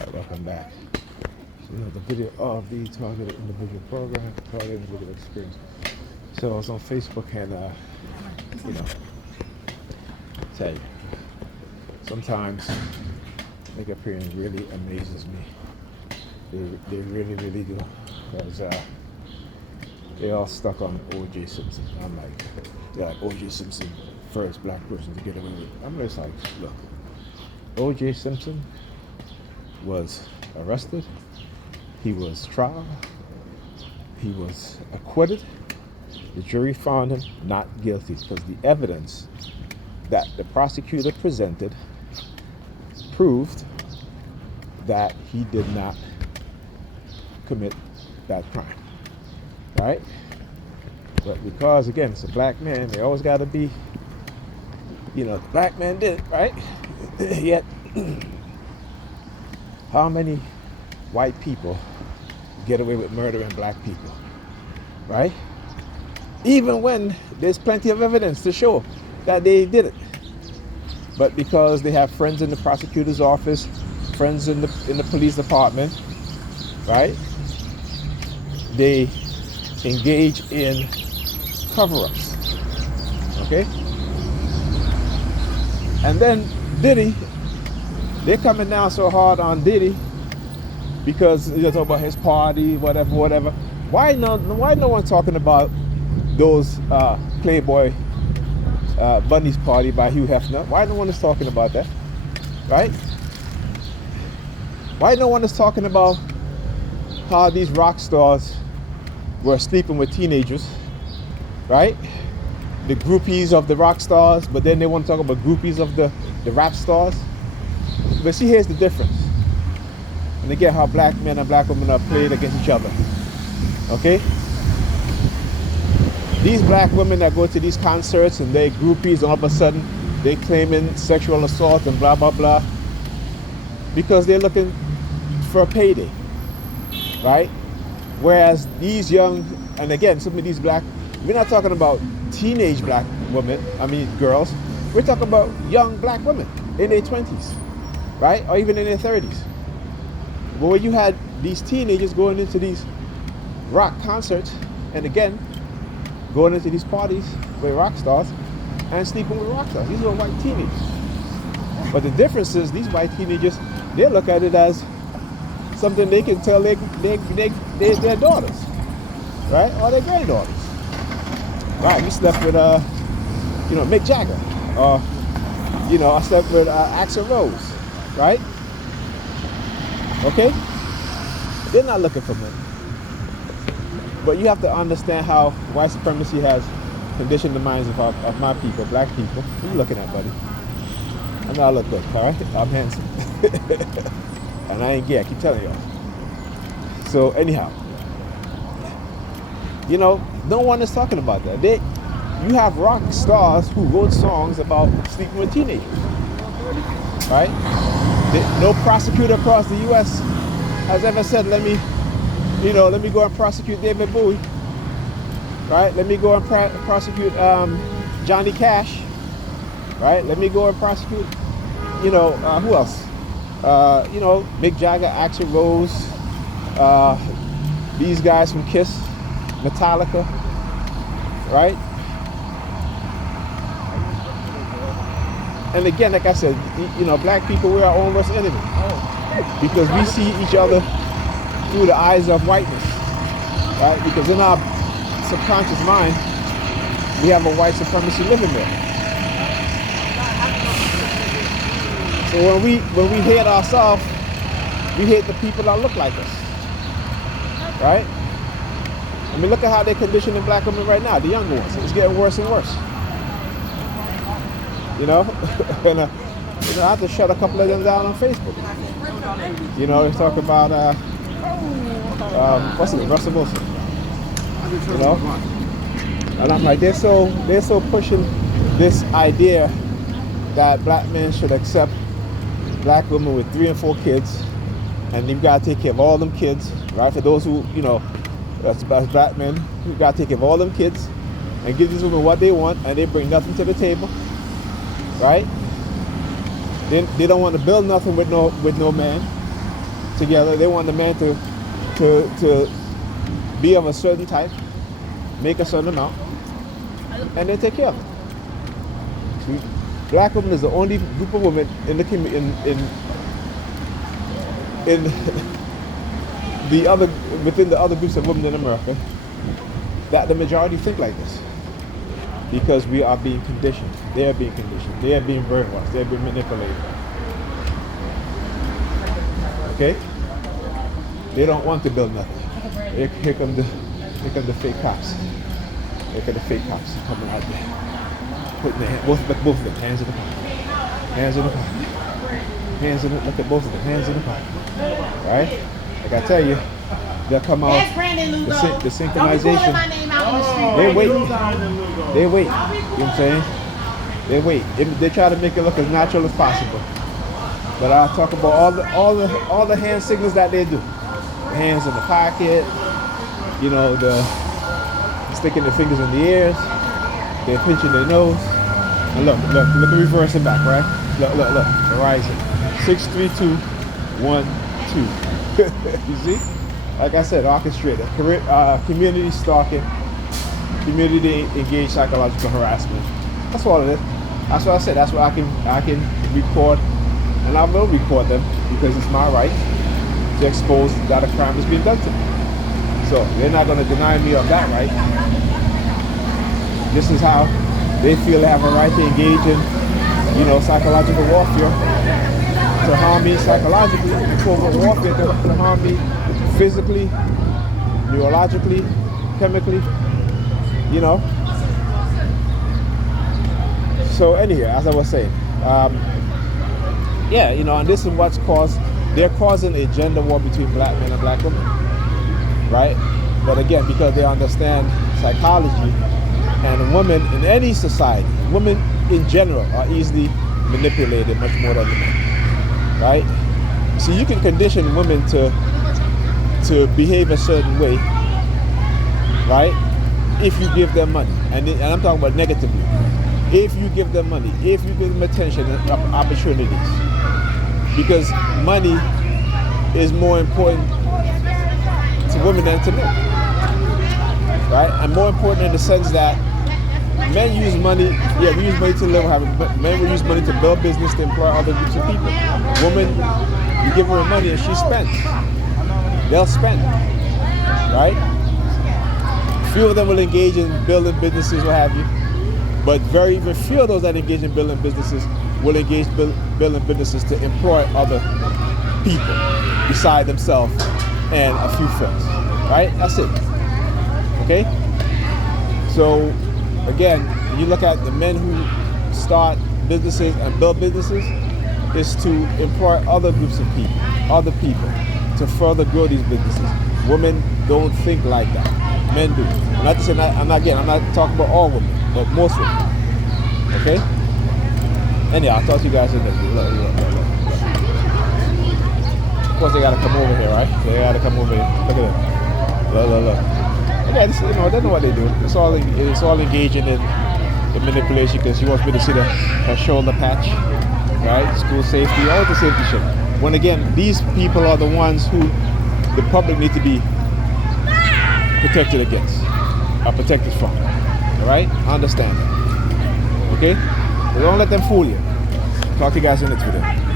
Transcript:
Alright, welcome back. So, the video of the targeted individual program, targeted individual experience. So I was on Facebook and, you know, tell you, sometimes makeup appearance really amazes me. They really, really do. Because they all stuck on O.J. Simpson. I'm like, yeah, O.J. Simpson, first black person to get away with it. I'm just like, look, O.J. Simpson was arrested, he was tried, he was acquitted. The jury found him not guilty because the evidence that the prosecutor presented proved that he did not commit that crime, right? But because, again, it's a black man, they always got to be, the black man did it, right? Yet, how many white people get away with murdering black people, right? Even when there's plenty of evidence to show that they did it. But because they have friends in the prosecutor's office, friends in the police department, right? They engage in cover-ups, okay? And then Diddy, they're coming down so hard on Diddy because they're talking about his party, whatever. Why no one talking about those Playboy Bunny's party by Hugh Hefner? Why no one is talking about that, right? Why no one is talking about how these rock stars were sleeping with teenagers, right? The groupies of the rock stars, but then they want to talk about groupies of the rap stars. But see, here's the difference. And again, how black men and black women are played against each other. Okay? These black women that go to these concerts and they're groupies, and all of a sudden they claiming sexual assault and blah, blah, blah, because they're looking for a payday, right? Whereas these young, and again, some of these black, we're not talking about teenage black women, girls. We're talking about young black women in their 20s, right? Or even in their 30s. But when you had these teenagers going into these rock concerts, and again, going into these parties with rock stars and sleeping with rock stars. These are white teenagers. But the difference is these white teenagers, they look at it as something they can tell their daughters, right? Or their granddaughters. Right, we slept with, Mick Jagger. Or, I slept with Axl Rose, right? Okay? They're not looking for money. But you have to understand how white supremacy has conditioned the minds of my people, black people. What are you looking at, buddy? I know I look good, all right? I'm handsome. And I ain't gay, I keep telling y'all. So anyhow, no one is talking about that. You have rock stars who wrote songs about sleeping with teenagers, right? No prosecutor across the U.S. has ever said, let me go and prosecute David Bowie, right? Let me go and prosecute Johnny Cash, right? Let me go and prosecute, who else? Mick Jagger, Axl Rose, these guys from Kiss, Metallica, right? And again, like I said, black people, we're our own worst enemy because we see each other through the eyes of whiteness, right? Because in our subconscious mind, we have a white supremacy living there. So when we hate ourselves, we hate the people that look like us, right? Look at how they're conditioning black women right now, the younger ones. It's getting worse and worse. And I have to shut a couple of them down on Facebook. They talk about what's it, Russell Wilson. And I'm like, they're so pushing this idea that black men should accept black women with 3 and 4 kids, and you've got to take care of all them kids, right? For those who, that's black men, you got to take care of all them kids and give these women what they want, and they bring nothing to the table, right? They don't want to build nothing with no man. together. They want the man to be of a certain type, make a certain amount, and then take care of it. See? Black women is the only group of women in the in the other within the other groups of women in America that the majority think like this, because we are being conditioned. They are being conditioned. They are being brainwashed. They are being manipulated. Okay? They don't want to build nothing. Here come the fake cops. Look at the fake cops coming out there, putting their both of them hands in the pocket, hands in the pocket, hands in the. Look at both of them hands in the pocket. Right? Like I tell you, they'll come out. The synchronization. They wait. They wait. You know what I'm saying? They wait. They try to make it look as natural as possible. But I'll talk about all the hand signals that they do. The hands in the pocket. You know, the sticking their fingers in the ears. They're pinching their nose. And look, reversing back, right? Look. Horizon. 6, 3, 2, 1, 2. You see? Like I said, orchestrated. Community stalking. Community engaged psychological harassment. That's all it is. That's what I said. That's what I can record, and I will record them because it's my right to expose that a crime is being done to me. So they're not going to deny me of that right. This is how they feel they have a right to engage in, psychological warfare, to harm me psychologically, form warfare to harm me physically, neurologically, chemically, So anyway, as I was saying, and this is what's they're causing a gender war between black men and black women, right? But again, because they understand psychology, and women in any society, women in general are easily manipulated much more than men, right? So you can condition women to behave a certain way, right? If you give them money, and I'm talking about negatively. If you give them money, if you give them attention and opportunities, because money is more important to women than to men, right? And more important in the sense that men use money. Yeah, we use money to live. Men will use money to build business, to employ other groups of people. Women, you give her money and she spends. They'll spend, right? Few of them will engage in building businesses, what have you. But very few of those that engage in building businesses will engage building businesses to employ other people beside themselves and a few friends, right? That's it. Okay? So, again, when you look at the men who start businesses and build businesses, is to employ other groups of people, other people, to further grow these businesses. Women don't think like that. Men do. I'm not talking about all women, but most women. Okay? Anyhow, I'll talk to you guys in a minute. Look. Of course, they gotta come over here, right? They gotta come over here. Look at them. Look. Again, they know what they do. It's all engaging in the manipulation, because she wants me to see her shoulder patch, right? School safety, all the safety shit. When again, these people are the ones who the public need to be protected against, or protected from. All right? Understand that. Okay? So don't let them fool you. Talk to you guys in the next video.